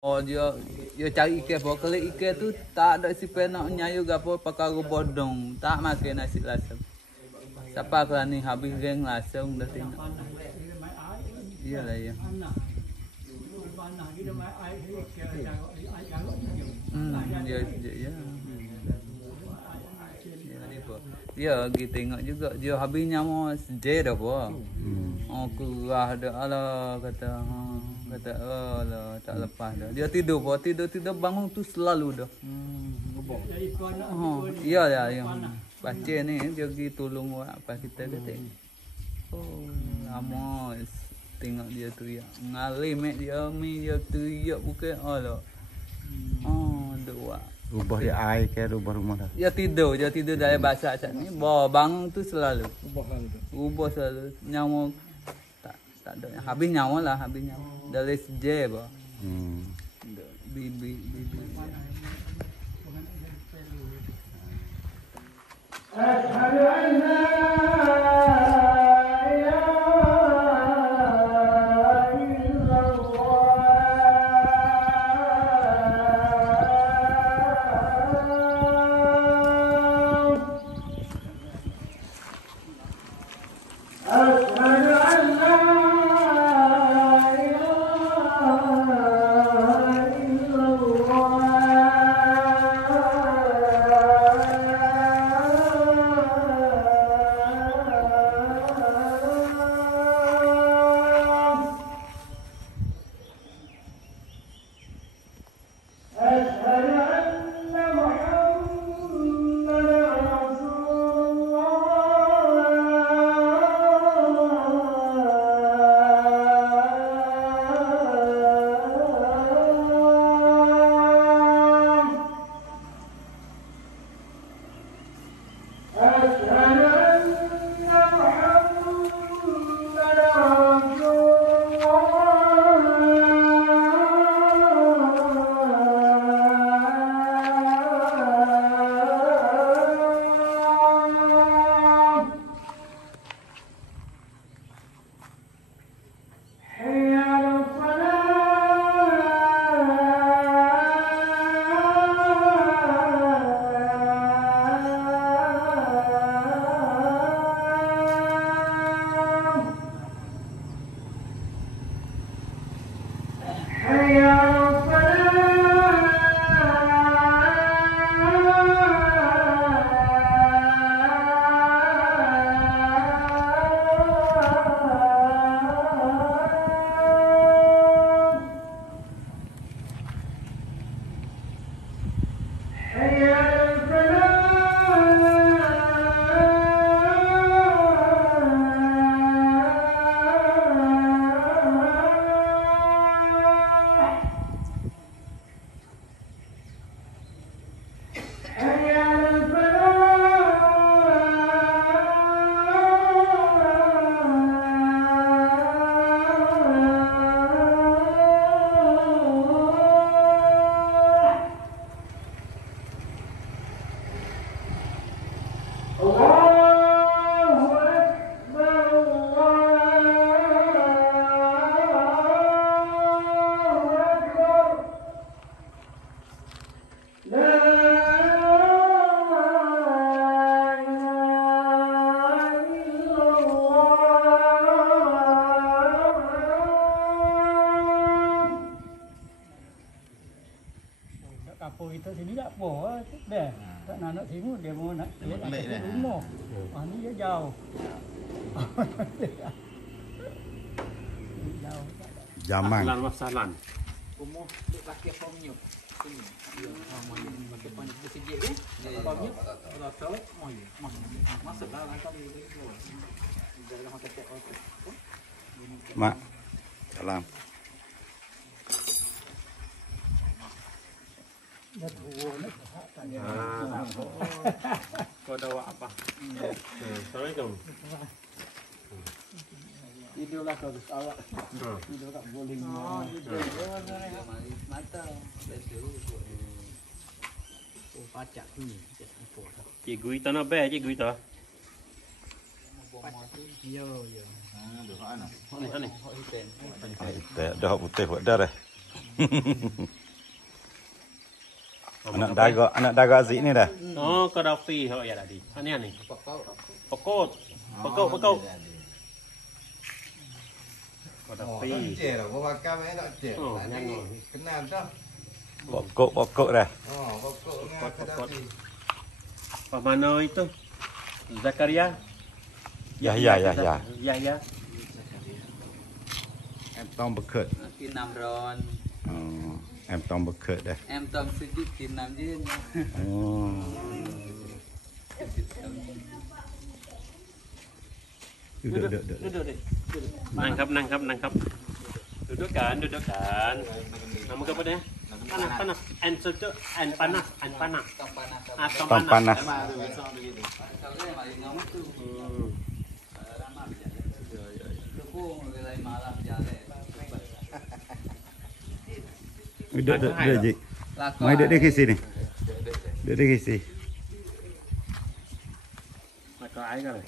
Oh dia cari ikan apa kelik ikan tu tak ada si penak nyayu gapo perkara bodong tak makan nasi lasem. Siapa kerani habis geng lasem dah tengok. Iyalah ya. Ya. Dia pergi tengok juga dia habisnya mau sejai dah apa. Oh kerah dah ala kata alah tak lepas dah. Dia tidur bangun tu selalu dah. Iya yang baca ni dia pergi tolong apa kita kata. Oh lama tengok dia tu ya. Ngalim dia mi dia teriak bukan alah. Oh dua. Rubah dia air ke rubah rumah dah. Dia tidur dari basah kat ni. Bangun tu selalu. Ubah selalu. Nyawa tak ada. Habis nyawa. Dari sejak bah. Bibi. Asyhadu an la Kapur kita sini tak apa dah. Tak nak timur dia mau nak rumah. Ni dia jauh. Zaman. Ahlan wa sahlan. Umur duk pakai pomnyuk. Sini. Dia pakai pomnyuk sikit kan? Pomnyuk rasa masuklah langkah ni. Jangan makan tek. Mak. Salam. Kau dah apa? Assalamualaikum. Tidurlah kau awak. Tidur tak boleh. Mata. Oh pacak ni. Cikgu kita nak bel cikgu kita. Yo. Mana ni? Dah putih buat dah dah. Anak daga Aziz ni dah. Oh, Gaddafi hok ya tadi. Ani ni. Pokok. Gaddafi. Cek lah, gua makan enak cek. Oh, Tak ada jangan. kenal dah. Pokok dah. Oh, pokok ni Pokok. Gaddafi. Apa mana itu? Zakaria. Yahya. Yahya. Em tong berkut. Kinam ron. Oh, em tong berkut dah. Em tom sedikit kinam je. Oh. Duduk. Duduk. Nangkap. Dudukkan. Nama apa dia? Panas. Panas. Tong panas. Kalau dia mari ngomong tu. Tepung mulai malam jalan. Duduk je. Lakon. Mai duduk di sini. Duduk di sini. Maka air kan.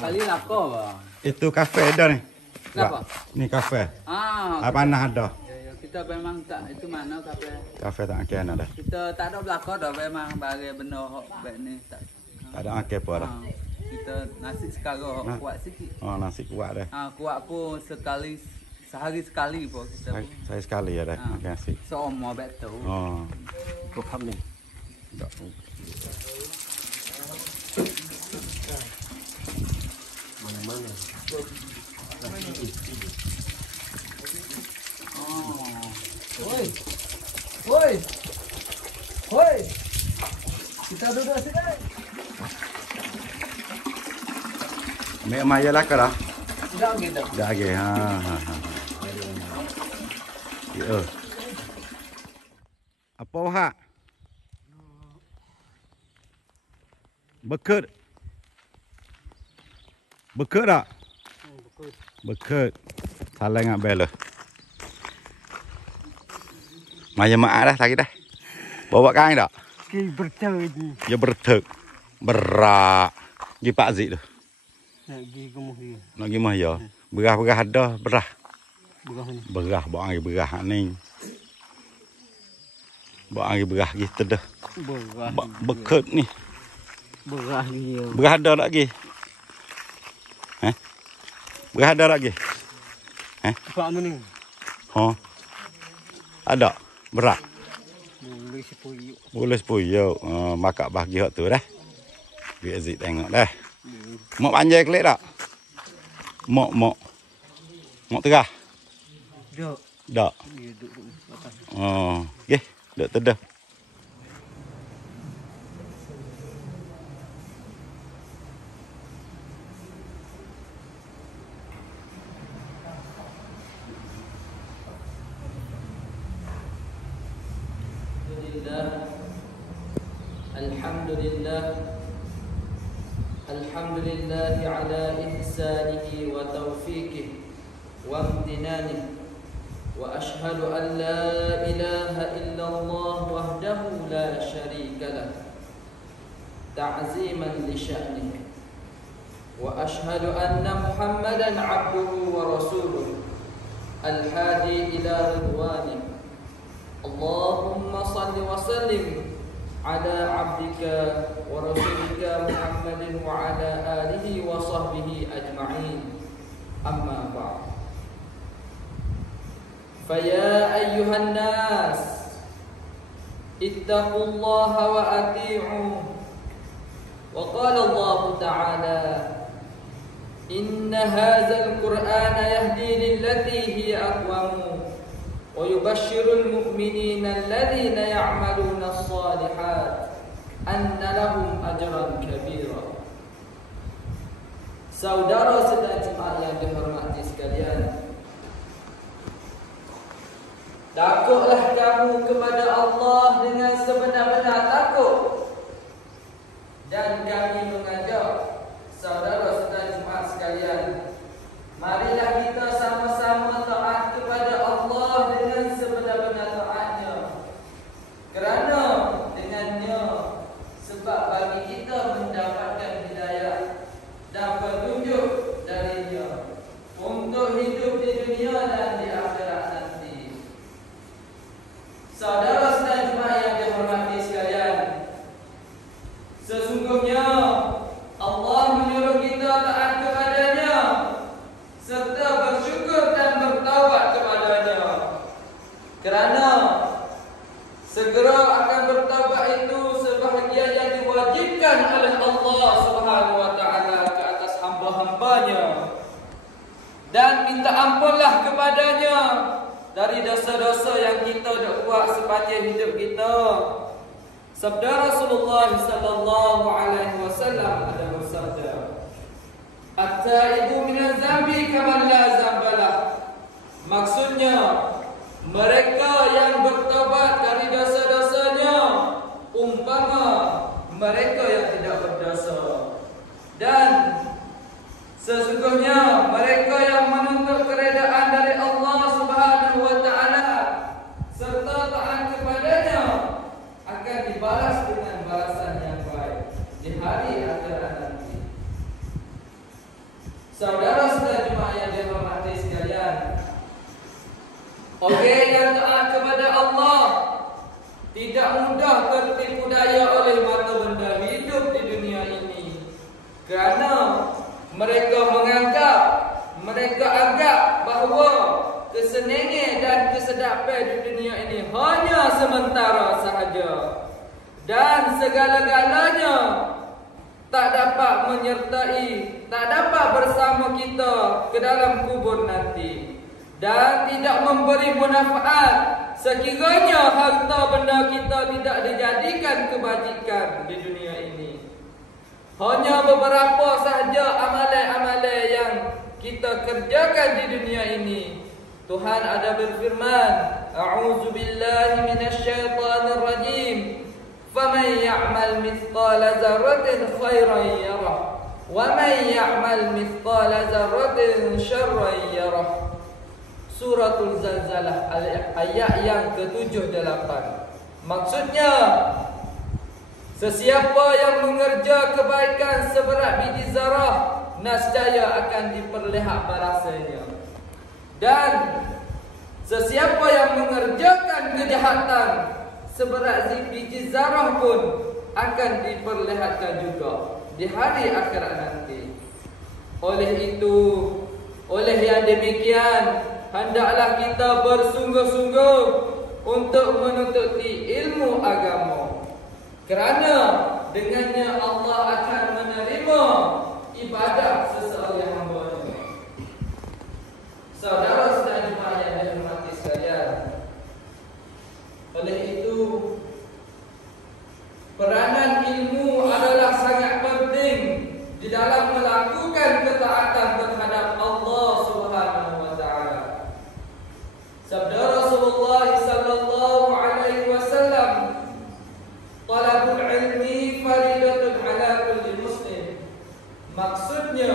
Kali lako bang. Itu kafe dah ni. Kenapa? Ni kafe. Ah, Panas dah. kita memang tak itu mana kafe. Kafe tak kena dah. Kita tak ada belakang dah memang bagi benda hok baik ni tak. Tak ada akeh pun dah. Kita nasi sekarang hok kuat sikit. Oh, nasi kuat dah. Kuat pun sehari sekali pun kita. Saya sekali ya dah. Makan nasi. Seumur betul. Oh. Kau faham ni? Tak. Mana? Woi. Kita duduk sini. Mek maya lah ke dah? Dah gitu. Dah lagi. Ha. Ya. Apa wahak? Bekut. Bekut tak? Bekut. Salah ngak bela. Maya mak dah lagi dah. Bawa kain tak? Ki bercak ni. Ya bertek. Berak. Gi Pak Zik tu. Nak pergi gemuh dia. Nak gi mah ya. Berah ada, berah. Berah ni. Berah bawa angin berah ni. Bawa angin berah gitu dah. Berah. Bekut ni. Berah dia. Berah ada lagi. Berah ada lagi. Pak mana? Ha. Ada. Berak. Boleh sepuyuk. Boleh sepuyuk. Makak bagi hak tu dah. Biar Aziz tengok dah. Mak panjang kelik tak? Mak. Mak terah. Dok. Tak. Dia duduk atas. Oh. Okey. Duk tedah. الحمد لله على إحسانه وتوفيقه وامتنانه وأشهد أن لا إله إلا الله وحده لا شريك له تعظيما لشأنه وأشهد أن محمدا عبده ورسوله الهادي إلى رضوانه اللهم صل وسلم على عبدك ورسولك محمد وعلى آله وصحبه أجمعين أما بعد فيا أيها الناس اتقوا الله وأطيعوه وقال الله تعالى إن هذا القرآن يهدي للتي هي أقوم ويبشر المؤمنين الذين يعملون الصالحات أن لهم أجرا كبيرا. Saudara sedang jemaah yang dihormati sekalian, takutlah kamu kepada Allah dengan sebenar-benar takut. Dan kami mengajak saudara sedang jemaah sekalian, marilah kita sama-sama taat kepada Allah dengan sebenar-benar taatnya. Kerana dengannya sebab bagi kita mendapatkan hidayah dan petunjuk darinya untuk hidup di dunia dan di akhirat nanti. Saudara-saudara jemaah yang dihormati sekalian, sesungguhnya Allah menyuruh kita taat kepadanya serta bersyukur dan bertaubat kepadanya. Kerana segera akan bertaubat itu sebahagian yang diwajibkan oleh Allah Subhanahu wa taala ke atas hamba-hambanya. Dan minta ampunlah kepadanya dari dosa-dosa yang kita dah buat sepanjang hidup kita. Sabda Rasulullah sallallahu alaihi wasallam ada bersabda, "At-taibu minaz zambi kaman la zambalah." Maksudnya, mereka yang bertaubat dari dosa-dosanya umpama mereka yang tidak berdosa. Dan sesungguhnya mereka yang menuntut keredaan dari Allah Subhanahu wa taala serta taat kepadanya akan dibalas dengan balasan yang baik di hari akhirat nanti. Saudara-saudara jemaah yang dihormati sekalian, orang yang taat kepada Allah tidak mudah tertipu daya oleh mata benda hidup di dunia ini. Kerana mereka anggap bahawa kesenangan dan kesedapan di dunia ini hanya sementara sahaja dan segala-galanya tak dapat menyertai, tak dapat bersama kita ke dalam kubur nanti, dan tidak memberi manfaat sekiranya harta benda kita tidak dijadikan kebajikan di dunia ini. Hanya beberapa sahaja amalan-amalan yang kita kerjakan di dunia ini. Tuhan ada berfirman, "A'udzu billahi minasyaitonir rajim. Faman ya'mal mithqala dzarratin khairan yarah, wa man ya'mal mithqala dzarratin syarran yarah." Suratul Zalzalah ayat yang ke-7-8. Maksudnya, sesiapa yang mengerja kebaikan seberat biji zarah, nescaya akan diperlihat balasannya. Dan sesiapa yang mengerjakan kejahatan seberat biji zarah pun akan diperlihatkan juga di hari akhirat nanti. Oleh itu, oleh yang demikian, hendaklah kita bersungguh-sungguh untuk menututi ilmu agama. Kerana dengannya Allah akan menerima ibadah seseorang hamba-Nya. Saudara-saudara jemaah yang dihormati sekalian, oleh itu peranan ilmu adalah sangat penting di dalam melakukan ketaatan terhadap Allah Subhanahu wa taala. Sabda Rasulullah sallallahu alaihi wasallam, "Talabul ilmi faridatun ala kulli muslim." Maksudnya,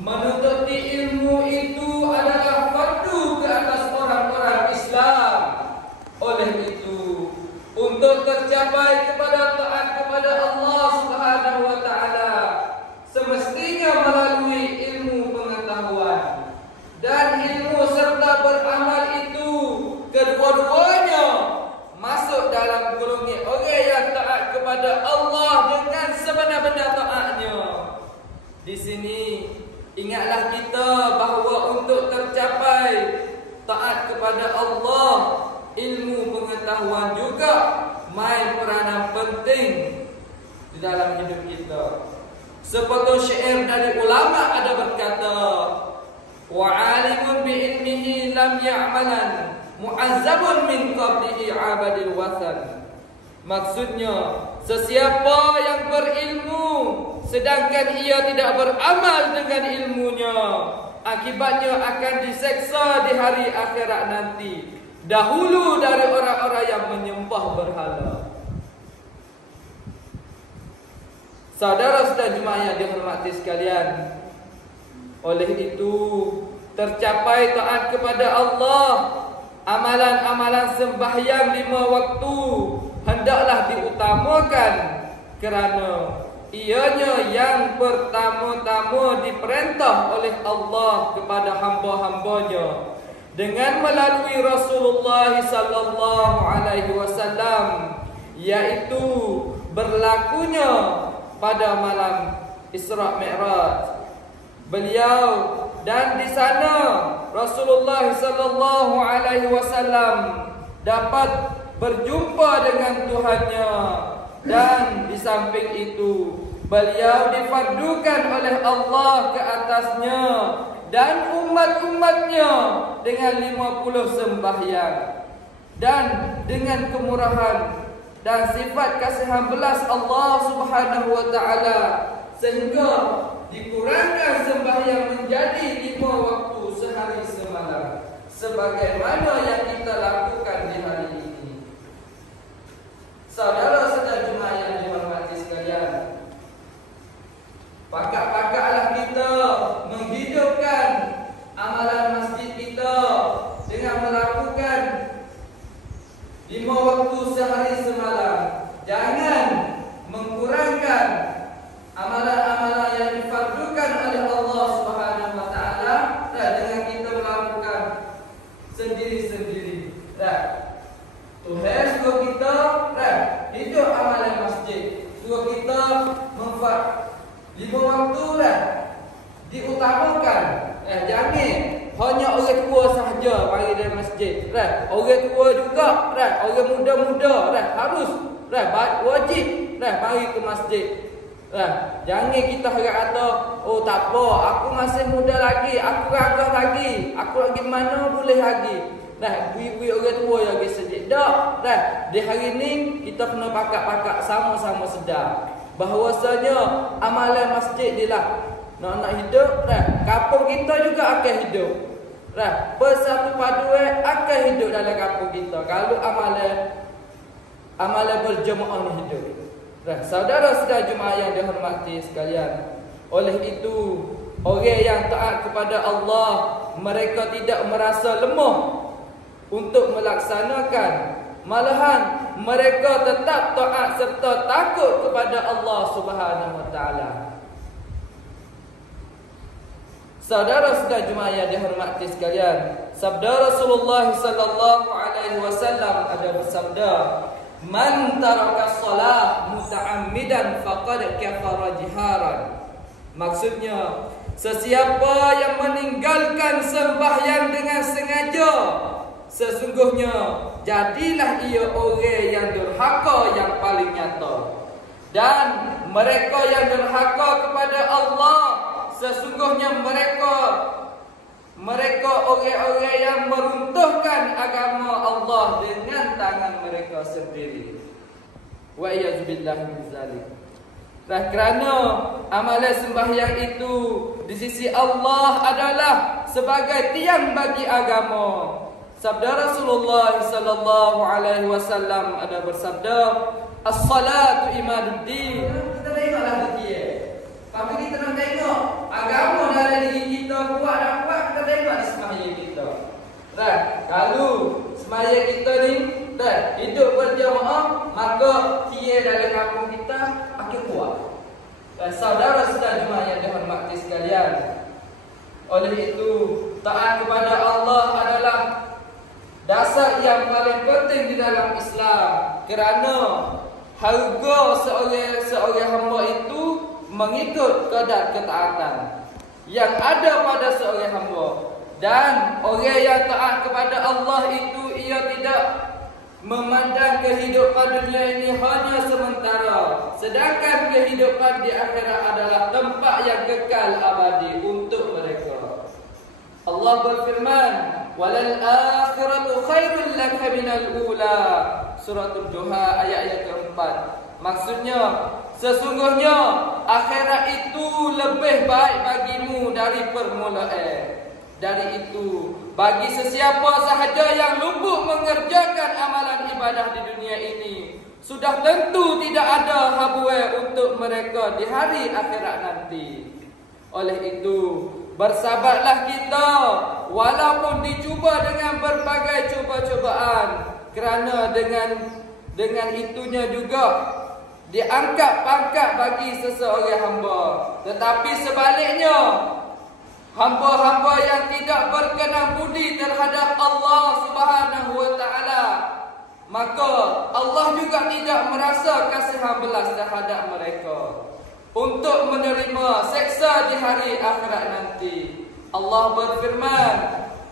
menuntut ilmu itu adalah fardu ke atas orang-orang Islam. Oleh itu, untuk tercapai kepada taat kepada Allah Subhanahu wa taala, semestinya melalui ilmu pengetahuan. Dan ilmu serta beramal itu kedua-duanya masuk dalam golongan orang yang taat kepada Allah dengan sebenar-benar taatnya. Di sini ingatlah kita bahawa untuk tercapai taat kepada Allah, ilmu pengetahuan juga main peranan penting di dalam hidup kita. Seperti syair dari ulama ada berkata, "Wa 'alimun bi ilmihi lam ya'malan, mu'azzabun min qablihi 'abadil wathan." Maksudnya, sesiapa yang berilmu sedangkan ia tidak beramal dengan ilmunya, akibatnya akan diseksa di hari akhirat nanti, dahulu dari orang-orang yang menyembah berhala. Saudara-saudara jemaah yang dihormati sekalian, oleh itu tercapai taat kepada Allah, amalan-amalan sembahyang 5 waktu hendaklah diutamakan, kerana ianya yang pertama-tama diperintah oleh Allah kepada hamba-hambanya, dengan melalui Rasulullah sallallahu alaihi wasallam, yaitu berlakunya pada malam Isra Mi'raj beliau, dan di sana Rasulullah sallallahu alaihi wasallam dapat berjumpa dengan Tuhannya, dan di samping itu beliau difardukan oleh Allah ke atasnya dan umat-umatnya dengan 50 sembahyang, dan dengan kemurahan dan sifat kasihan belas Allah Subhanahu wa taala sehingga dikurangkan sembahyang menjadi 5 waktu sehari semalam, sebagaimana yang kita lakukan di hari ini. Saudara-saudara Jumaat yang dihormati sekalian, pakak-pakaklah kita menghidupkan amalan masjid kita dengan melakukan 5 waktu sehari semalam. Jangan mengkurangkan amalan-amalan yang difardukan oleh Allah Subhanahu wa taala dengan kita melakukan sendiri-sendiri. Tuhan suruh kita hidup amalan masjid, suruh kita memfak 5 waktu diutamakan. Jangan hanya orang tua sahaja mari dari masjid. Orang tua juga, orang muda-muda harus wajib mari ke masjid. Jangan kita harap kata, oh tak apa, aku masih muda lagi, aku gagah lagi, aku lagi mana boleh lagi. Bui-bui orang tua lagi sedih. Tak. Di hari ini kita kena pakak-pakak sama-sama sedar bahawasanya amalan masjid ni lah nak hidup, kampung kita juga akan hidup. Persatu paduan akan hidup dalam kampung kita kalau amalan berjemaah ni hidup. Saudara-saudara Jumaat yang dihormati sekalian, oleh itu orang yang taat kepada Allah, mereka tidak merasa lemah untuk melaksanakan, malahan mereka tetap taat serta takut kepada Allah Subhanahu wa taala. Saudara-saudara Jumaat yang dihormati sekalian, sabda Rasulullah sallallahu alaihi wasallam ada bersabda, "Man taraka shalah muta'ammidan faqad kafara jiharan." Maksudnya, sesiapa yang meninggalkan sembahyang dengan sengaja, sesungguhnya jadilah ia orang yang durhaka yang paling nyata. Dan mereka yang durhaka kepada Allah, sesungguhnya mereka orang-orang yang meruntuhkan agama Allah dengan tangan mereka sendiri. Wa iyyazubillahi min zalik. Kerana amalan sembahyang itu di sisi Allah adalah sebagai tiang bagi agama. Sabda Rasulullah sallallahu alaihi wasallam ada bersabda, "As-salatu imaduddin." Kita tengoklah dia. Kalau kita nak tengok agama dalam diri kita kuat tak kuat, kita tengok di sembahyang kita. Kalau sembahyang kita ni hidup berjamaah, maka dia dalam kampung kita akan kuat. Saudara-saudara Jumaat yang dihormati sekalian, oleh itu taat kepada Allah adalah dasar yang paling penting di dalam Islam, kerana harga seorang hamba itu mengikut kadar ketaatan yang ada pada seorang hamba. Dan orang yang taat kepada Allah itu, ia tidak memandang kehidupan dunia ini hanya sementara, sedangkan kehidupan di akhirat adalah tempat yang kekal abadi untuk mereka. Allah berfirman, "Walal akhiratu khairul laka minal ula." Surah Ad-Duha ayat yang keempat. Maksudnya, sesungguhnya akhirat itu lebih baik bagimu dari permulaan. Dari itu, bagi sesiapa sahaja yang luput mengerjakan amalan ibadah di dunia ini, sudah tentu tidak ada habuai untuk mereka di hari akhirat nanti. Oleh itu, bersabarlah kita walaupun dicuba dengan berbagai cuba-cubaan, kerana dengan itunya juga diangkat pangkat bagi seseorang hamba. Tetapi sebaliknya, hamba-hamba yang tidak berkenan budi terhadap Allah Subhanahu wa taala, maka Allah juga tidak merasa kasihan belas terhadap mereka untuk menerima seksa di hari akhirat nanti. Allah berfirman,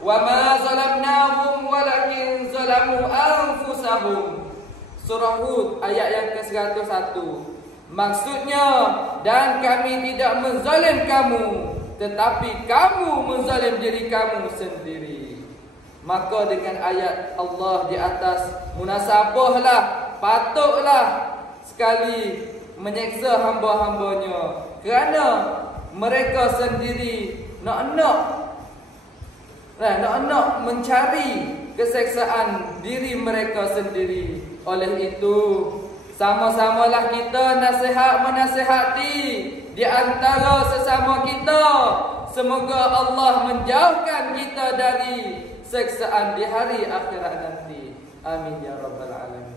"Wa ma zalamnahum walakin zalamu anfusahum." Surah Hud ayat yang ke-101. Maksudnya, dan kami tidak menzalim kamu, tetapi kamu menzalim diri kamu sendiri. Maka dengan ayat Allah di atas, munasabahlah, patutlah sekali menyeksa hamba-hambanya, kerana mereka sendiri nak mencari keseksaan diri mereka sendiri. Oleh itu, sama-samalah kita menasihati di antara sesama kita. Semoga Allah menjauhkan kita dari seksaan di hari akhirat nanti. Amin ya rabbal alamin.